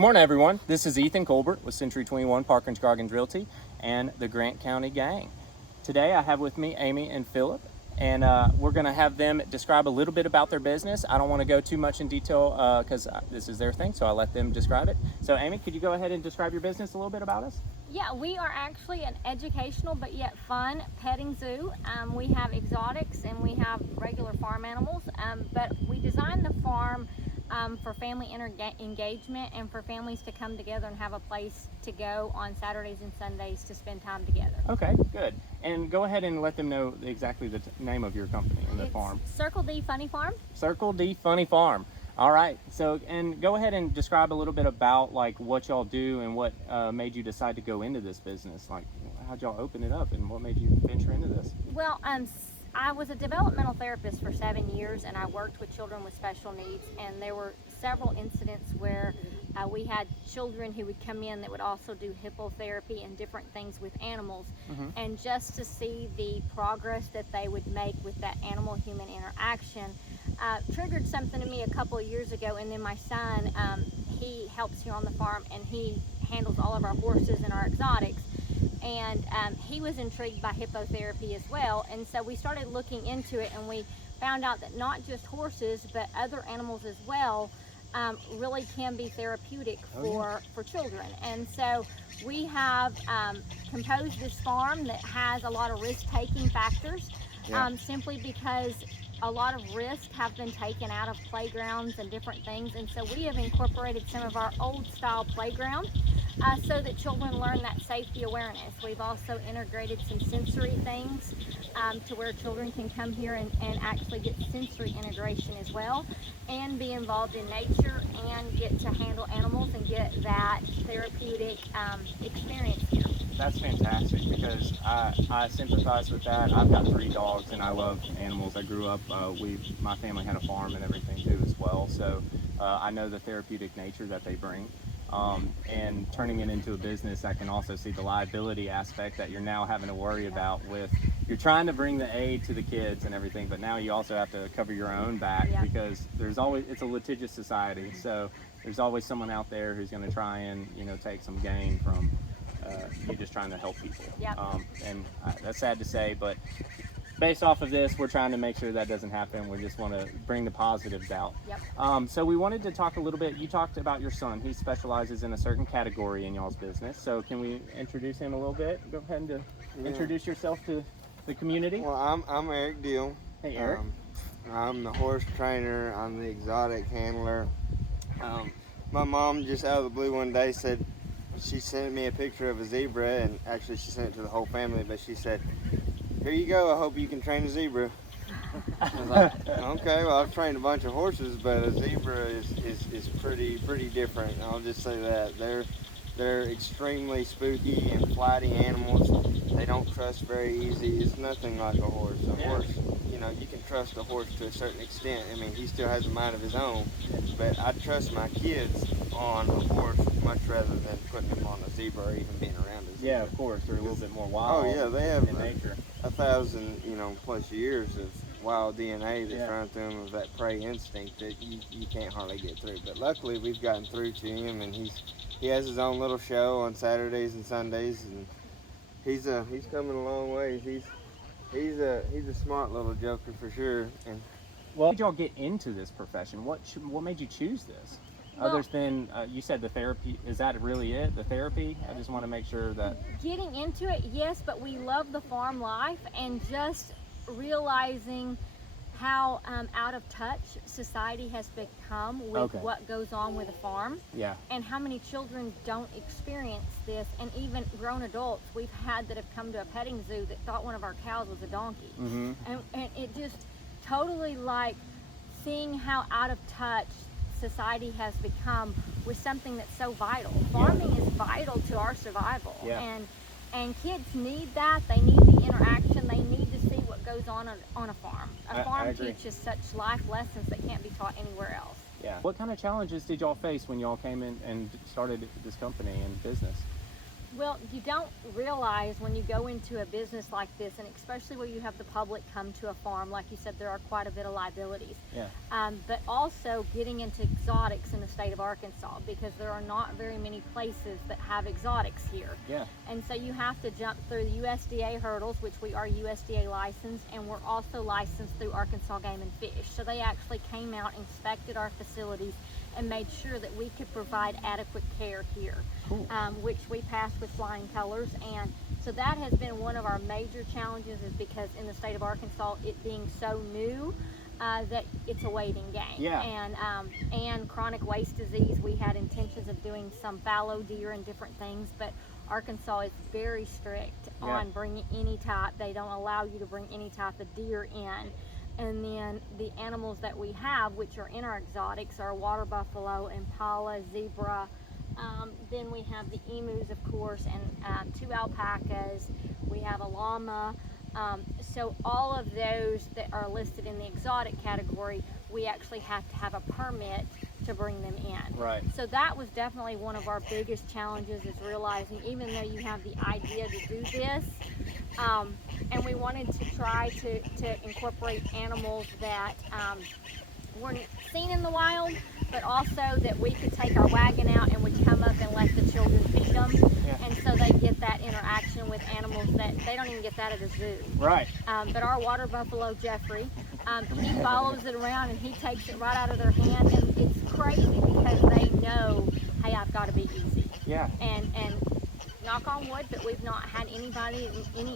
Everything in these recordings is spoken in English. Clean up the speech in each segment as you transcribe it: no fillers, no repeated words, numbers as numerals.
Good morning, everyone. This is Ethan Colbert with Century 21 Parker & Scroggins Realty and the Grant County Gang. Today I have with me Amy and Philip, and we're going to have them describe a little bit about their business. I don't want to go too much in detail because this is their thing, so I'll let them describe it. So Amy, could you go ahead and describe your business a little bit about us? Yeah, we are actually an educational but yet fun petting zoo. We have exotics and we have regular farm animals, but we designed the farm for family engagement and for families to come together and have a place to go on Saturdays and Sundays to spend time together. Okay, good. And go ahead and let them know exactly the name of your company and the farm. Circle D Funny Farm. Circle D Funny Farm. All right. So, and go ahead and describe a little bit about like what y'all do and what made you decide to go into this business. Like, how'd y'all open it up and what made you venture into this? Well, I was a developmental therapist for 7 years, and I worked with children with special needs, and there were several incidents where we had children who would come in that would also do hippotherapy and different things with animals. And just to see the progress that they would make with that animal-human interaction triggered something in me a couple of years ago. And then my son, he helps here on the farm, and he handles all of our horses and our exotics. And he was intrigued by hippotherapy as well, and so we started looking into it, and we found out that not just horses but other animals as well really can be therapeutic for children. And so we have composed this farm that has a lot of risk-taking factors, simply because a lot of risks have been taken out of playgrounds and different things, and so we have incorporated some of our old style playground so that children learn that safety awareness. We've also integrated some sensory things to where children can come here and actually get sensory integration as well, and be involved in nature and get to handle animals and get that therapeutic experience here. That's fantastic because I sympathize with that. I've got 3 dogs and I love animals. I grew up, my family had a farm and everything too as well. So I know the therapeutic nature that they bring. And turning it into a business, I can also see the liability aspect that you're now having to worry about with, you're trying to bring the aid to the kids and everything, but now you also have to cover your own back because there's always, it's a litigious society. So there's always someone out there who's going to try and, take some gain from you just trying to help people. And that's sad to say, but based off of this, we're trying to make sure that doesn't happen. We just want to bring the positives out. So we wanted to talk a little bit. You talked about your son. He specializes in a certain category in y'all's business. So can we introduce him a little bit? Go ahead and introduce yourself to the community. Well, I'm Eric Deal. Hey, Eric. I'm the horse trainer. I'm the exotic handler. My mom just out of the blue one day said, she sent me a picture of a zebra, and actually she sent it to the whole family, but she said, "Here you go, I hope you can train a zebra." I was like, okay, well, I've trained a bunch of horses, but a zebra is pretty different. I'll just say that. They're extremely spooky and flighty animals. They don't trust very easy. It's nothing like a horse. A horse, you can trust a horse to a certain extent. I mean, he still has a mind of his own, but I trust my kids on a horse much rather than putting them on a zebra or even being around a zebra. Yeah, of course. They're a little bit more wild. Oh yeah, they have in nature. 1,000 plus years of wild DNA that's run through him, of that prey instinct that you can't hardly get through. But luckily we've gotten through to him, and he has his own little show on Saturdays and Sundays, and he's coming a long way. He's a smart little joker for sure. And well, did y'all get into this profession? What made you choose this? Other than you said the therapy, is that really it? The therapy? I just want to make sure that getting into it, yes, but we love the farm life, and just realizing how out of touch society has become with what goes on with a farm, and how many children don't experience this, and even grown adults we've had that have come to a petting zoo that thought one of our cows was a donkey. And it just totally, like, seeing how out of touch society has become with something that's so vital. Farming is vital to our survival, and kids need that. They need the interaction. They need to see what goes on a farm. A farm teaches such life lessons that can't be taught anywhere else. What kind of challenges did y'all face when y'all came in and started this company and business? Well, you don't realize when you go into a business like this, and especially where you have the public come to a farm, like you said, there are quite a bit of liabilities. Yeah. But also getting into exotics in the state of Arkansas, because there are not very many places that have exotics here. Yeah. And so you have to jump through the USDA hurdles, which we are USDA licensed, and we're also licensed through Arkansas Game and Fish. So they actually came out, inspected our facilities, and made sure that we could provide adequate care here, Cool. which we passed with flying colors. And so that has been one of our major challenges, is because in the state of Arkansas, it being so new, that it's a waiting game. Yeah. And chronic waste disease, we had intentions of doing some fallow deer and different things, but Arkansas is very strict on bringing any type. They don't allow you to bring any type of deer in. And then the animals that we have, which are in our exotics, are water buffalo, impala, zebra. Then we have the emus, of course, and 2 alpacas. We have a llama. So all of those that are listed in the exotic category, we actually have to have a permit to bring them in. Right. So that was definitely one of our biggest challenges, is realizing even though you have the idea to do this, and we wanted to try to incorporate animals that weren't seen in the wild, but also that we could take our wagon out and would come up and let the children feed them. Yeah. And so they get that interaction with animals that they don't even get that at a zoo. Right. But our water buffalo, Jeffrey, he follows it around and he takes it right out of their hand, and it's crazy because they know, hey, I've got to be easy. Yeah. And knock on wood, but we've not had any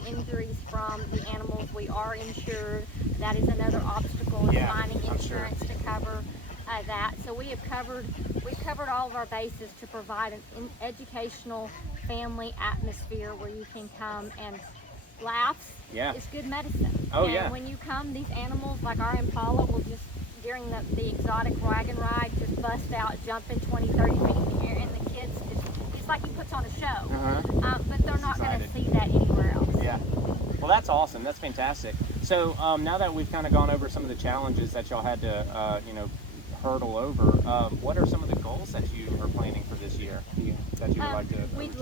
injuries from the animals. We are insured. That is another obstacle, is finding I'm insurance to cover that. So we've covered all of our bases to provide an educational family atmosphere where you can come, and laughs is good medicine. Oh, and when you come, these animals, like our impala, will just, during the exotic wagon ride, just bust out, jumping 20, 30 feet in the air, and the kids, it's like he puts on a show. But they're not going to see that anywhere else. Yeah. Well, that's awesome. That's fantastic. So now that we've kind of gone over some of the challenges that y'all had to, hurdle over, what are some of the goals that you are planning for this year that you would like to? We'd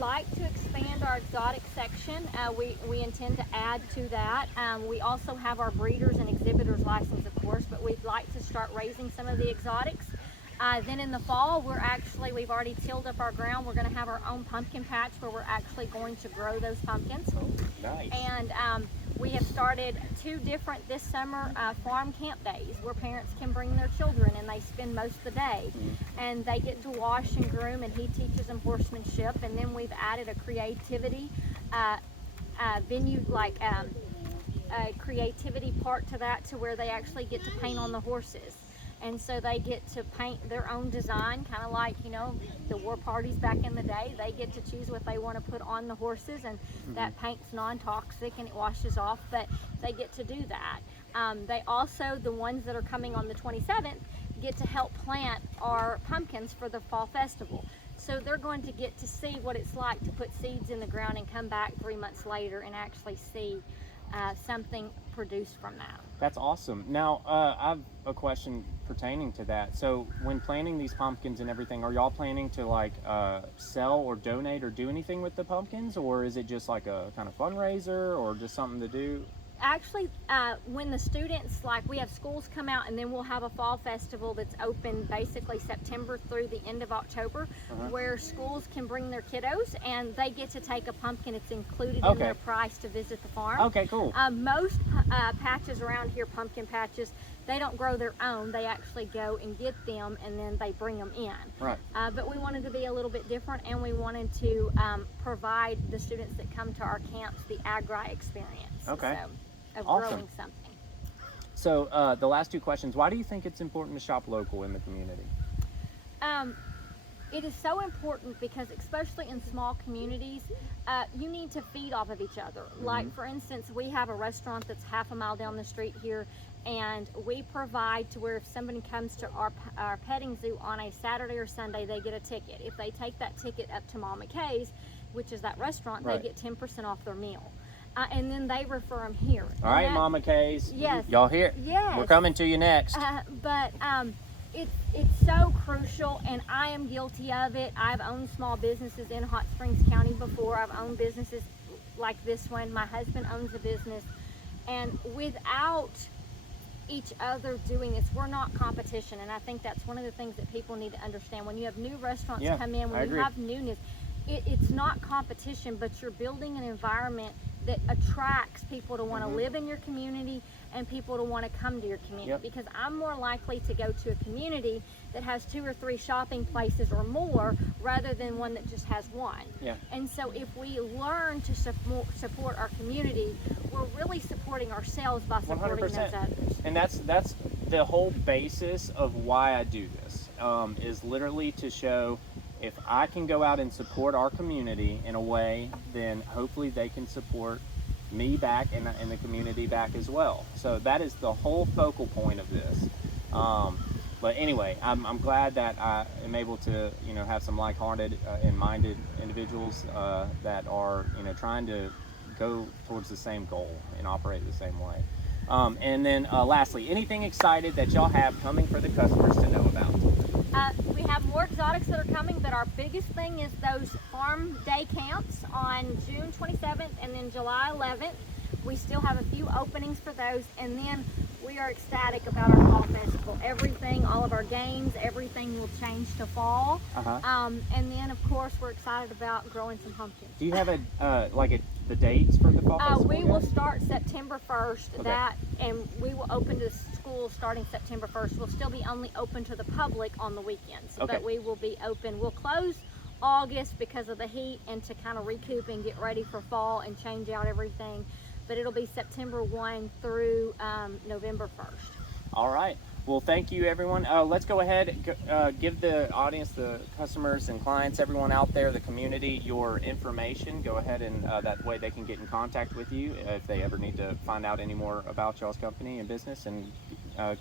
like to expand our exotic section. We intend to add to that. We also have our breeders and exhibitors license, of course, but we'd like to start raising some of the exotics. Then in the fall, we've already tilled up our ground. We're going to have our own pumpkin patch where we're actually going to grow those pumpkins. Oh, nice. And we have started 2 different this summer farm camp days where parents can bring their children and they spend most of the day. And they get to wash and groom, and he teaches them horsemanship. And then we've added a creativity venue, like a creativity part to that, to where they actually get to paint on the horses. And so they get to paint their own design, kind of like, the war parties back in the day. They get to choose what they want to put on the horses, and that paint's non-toxic and it washes off, but they get to do that. They also, the ones that are coming on the 27th, get to help plant our pumpkins for the fall festival. So they're going to get to see what it's like to put seeds in the ground and come back 3 months later and actually see something produced from that. That's awesome. Now, I have a question pertaining to that. So when planting these pumpkins and everything, are y'all planning to sell or donate or do anything with the pumpkins, or is it just like a kind of fundraiser or just something to do? Actually, when the students, we have schools come out, and then we'll have a fall festival that's open basically September through the end of October, where schools can bring their kiddos and they get to take a pumpkin. It's included in their price to visit the farm. Okay, cool. Most patches around here, pumpkin patches, they don't grow their own. They actually go and get them and then they bring them in. Right. But we wanted to be a little bit different, and we wanted to provide the students that come to our camps the agri experience. Okay. Of awesome. growing something. So the last 2 questions. Why do you think it's important to shop local in the community? It is so important because, especially in small communities, you need to feed off of each other. Like, for instance, we have a restaurant that's half a mile down the street here, and we provide to where if somebody comes to our petting zoo on a Saturday or Sunday, they get a ticket. If they take that ticket up to Mama Kay's, which is that restaurant, they get 10% off their meal. And then they refer them here. All right, Mama Kay's. Yes. Y'all here? Yes. We're coming to you next. But It's so crucial, and I am guilty of it. I've owned small businesses in Hot Springs County before. I've owned businesses like this one. My husband owns a business, and without each other doing this, we're not competition. And I think that's one of the things that people need to understand. When you have new restaurants come in, when you have newness, it's not competition, but you're building an environment that attracts people to want to live in your community and people to want to come to your community. Because I'm more likely to go to a community that has 2 or 3 shopping places or more rather than one that just has one. And so if we learn to support our community, we're really supporting ourselves by supporting 100%. those others. And that's the whole basis of why I do this, is literally to show if I can go out and support our community in a way, then hopefully they can support me back and the community back as well. So that is the whole focal point of this. But anyway, I'm glad that I am able to, have some like-hearted and minded individuals that are, trying to go towards the same goal and operate the same way. And then lastly, anything excited that y'all have coming for the customers to know about? We have more exotics that are coming, but our biggest thing is those farm day camps on June 27th and then July 11th. We still have a few openings for those, and then we are ecstatic about our fall festival. Everything, all of our games, everything will change to fall. And then, of course, we're excited about growing some pumpkins. Do you have the dates for the fall festival? We will start September 1st. And we will open to schools starting September 1st. We'll still be only open to the public on the weekends, but we will be open. We'll close August because of the heat and to kind of recoup and get ready for fall and change out everything. But it'll be September 1 through November 1st. All right. Well, thank you, everyone. Let's go ahead and give the audience, the customers and clients, everyone out there, the community, your information. Go ahead and that way they can get in contact with you if they ever need to find out any more about y'all's company and business, and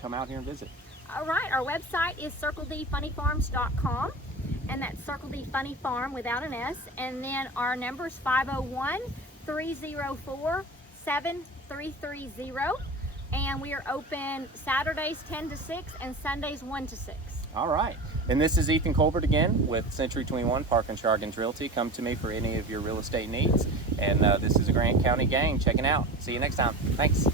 come out here and visit. All right. Our website is circledfunnyfarms.com, and that's Circle D Funny Farm without an S. And then our number is 501-304-7330. And we are open Saturdays 10 to 6 and Sundays 1 to 6. All right. And this is Ethan Colbert again with Century 21 Park and Shargans Realty. Come to me for any of your real estate needs. And this is a Grant County gang checking out. See you next time. Thanks.